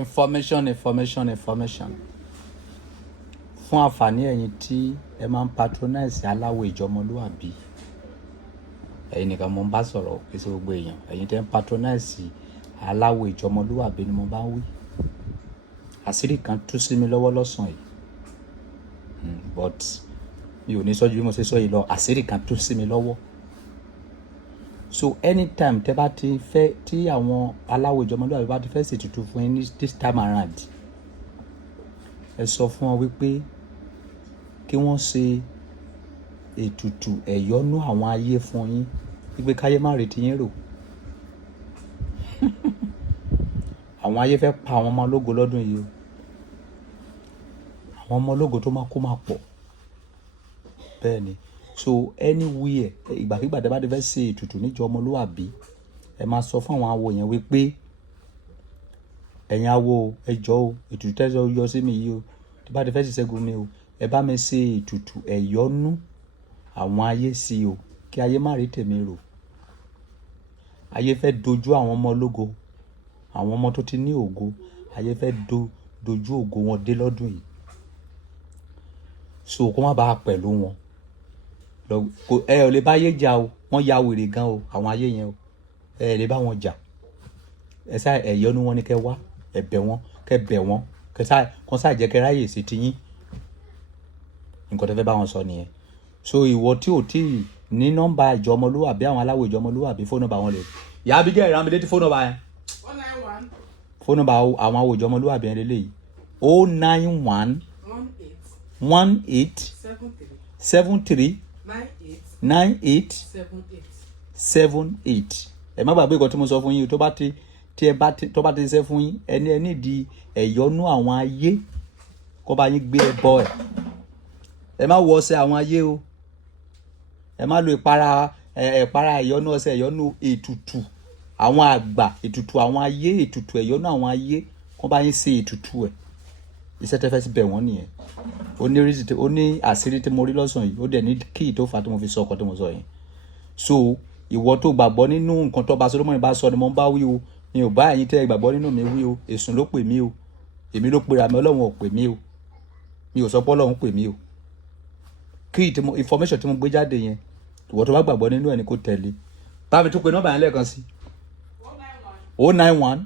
information fún àǹfààní ẹ̀yin tí ẹ máa ń patronize aláwọ̀ ìjọmọlúwàbí. Ẹ̀yin nìkan mo ń bá sọ̀rọ̀ kì í ṣe gbogbo èèyàn. Ẹ̀yin tẹ́ ń patronize aláwọ̀ ìjọmọlúwàbí ni mo bá wí. Àṣírí kan tú sí mi lọ́wọ́ lọ́sàn-án yìí, but mi ò ní sọ ju bí mo ṣe sọ yìí lọ. Àṣírí kan tú sí mi lọ́wọ́. So anytime tẹ́ bá ti fẹ́ tí àwọn aláwọ̀ ìjọmọlúwàbí bá ti fẹ́ ṣètùtù fún yín ní this time around, ẹ sọ fún wọn wípé kí wọ́n ṣe ètùtù ẹ̀yọ́nú àwọn ayé fún yín wípé káyé má retí yín rò. Àwọn ayé fẹ́ pa àwọn ọmọ ológo lọ́dún yìí o. Àwọn ọmọ ológo tó máa kó máa pọ̀. Bẹ́ẹ̀ ni. So anywhere ìgbàkigbà tẹ́ bá ti fẹ́ ṣe ètùtù níjọ ọmọlúwàbí, ẹ máa sọ fún àwọn awo yẹn wípé ẹ̀yin awo ẹ jọ̀ọ́ o, ètùtù tẹ́ yọ sí mi yìí o, tí bá ti fẹ́ ṣiṣẹ́ gun mi o, ẹ bá mi ṣe ètùtù ẹ̀yọ́nú àwọn ayé sí o, kí ayé má rí tèmi rò. Ayé fẹ́ dojú àwọn ọmọ ológo, àwọn ọmọ tó ti ní ògo, ayé fẹ́ dojú ògo wọn dé lọ́dún yìí. So kó má bàa pẹ̀lú wọn. Ẹ ò lè bá ayé jà o, wọ́n ya wèrè gan o, àwọn ayé yẹn o. Ẹ lè bá wọn jà. Ẹ sá ẹ̀yọ́nú wọn ni kẹ́ wá, ẹ bẹ̀ wọ́n, kẹ́ bẹ̀ wọ́n, kọ́ sá jẹ́ kẹ́ ráyè sí tiyín. Nǹkan tó fẹ́ bá wọn sọ nìyẹn. So ìwọ tí ò tí ní nọ́mbà ìjọ ọmọlúwàbí, àwọn aláwọ̀ ìjọ ọmọlúwàbí, fóònù nọ́mbà wọn lè. Ìyá Abigail ìrànmílẹ̀ tí fóònù nọ́mbà yẹn. 091. Fóònù nọ́mbà àwọn aláwọ̀ ìjọ ọmọlúwàbí yẹn lélẹ́yìí. 091 18 73 98 78. Ẹ má gbàgbé nǹkan tí mo sọ fún yín, tó bá ti ṣe fún yín, ẹni di ẹ̀yọ́nú àwọn ayé kó bá yín gbé ẹbọ ẹ̀. Ẹ má wọ ọṣẹ àwọn ayé o. Ẹ má lo ìpara ẹ̀yọ́nú ọṣẹ ẹ̀yọ́nú ètùtù àwọn àgbà, ètùtù àwọn ayé, ètùtù ẹ̀yọ́nú àwọn ayé kó bá yín ṣe ètùtù ẹ̀. Iṣẹ́ tẹ́ fẹ́ bẹ̀ wọ́n nìyẹn. Ó ní àṣírí tí mo rí lọ́sàn yìí, ó dẹ̀ ní kí tó fà tó mo fi sọ ọkọ tó mo sọ yẹn. So ìwọ tó gbàgbọ́ nínú nǹkan tó bá Solomoni bá sọ ni mo ń bá wí o. Mi ò bá ẹ̀yin tẹ́ gbàgbọ́ nínú mi wí o. Èṣù ló pè mí o. Èmi ló pera mi, Ọlọ́run ò pè mí o. Mi ò sọ pé Ọlọ́run pè mí o. Kí information tí mo gbé jáde yẹn, ìwọ tó bá gbàgbọ́ nínú ẹ̀ ni kó tẹ̀lé. Bá mi tún pe nọ́mbà yẹn lẹ́ẹ̀kan sí. 091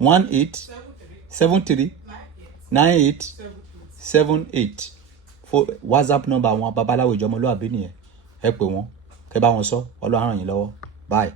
18 73 98 78. WhatsApp nọ́mbà àwọn babaláwo ìjọmọlúwàbí nìyẹn. Ẹ pè wọ́n, kẹ́ bá wọn sọ, Ọlọ́run á ràn yín lọ́wọ́. Bye.